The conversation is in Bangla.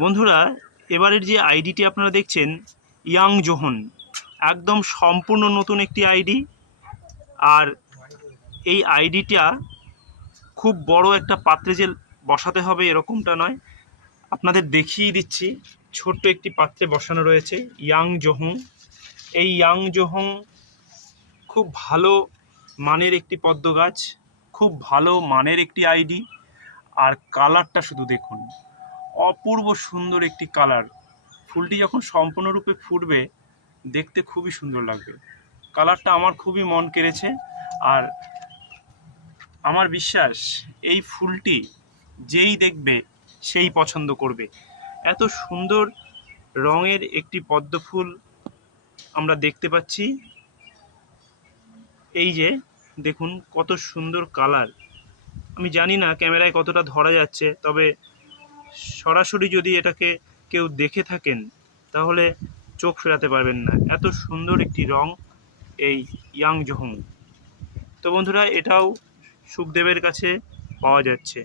বন্ধুরা, এবারের যে আইডিটি আপনারা দেখছেন ইয়াং জোহন, একদম সম্পূর্ণ নতুন একটি আইডি। আর এই আইডিটা খুব বড় একটা পাত্রে যে বসাতে হবে এরকমটা নয়, আপনাদের দেখিয়ে দিচ্ছি। ছোট্ট একটি পাত্রে বসানো রয়েছে ইয়াং জোহং। এই ইয়াং জোহং খুব ভালো মানের একটি পদ্ম গাছ, খুব ভালো মানের একটি আইডি। আর কালারটা শুধু দেখুন, অপূর্ব সুন্দর একটি কালার। ফুলটি যখন সম্পূর্ণরূপে ফুটবে দেখতে খুবই সুন্দর লাগবে। কালারটা আমার খুবই মন কেড়েছে। আর আমার বিশ্বাস এই ফুলটি যেই দেখবে সেই পছন্দ করবে। এত সুন্দর রঙের একটি পদ্ম ফুল আমরা দেখতে পাচ্ছি। এই যে দেখুন কত সুন্দর কালার। আমি জানি না ক্যামেরায় কতটা ধরা যাচ্ছে, তবে সরাসরি যদি এটাকে কেউ দেখে থাকেন তাহলে চোখ ফেরাতে পারবেন না। এত সুন্দর একটি রং এই ইয়াং জোহং। তো বন্ধুরা, এটাও সুখদেবের কাছে পাওয়া যাচ্ছে।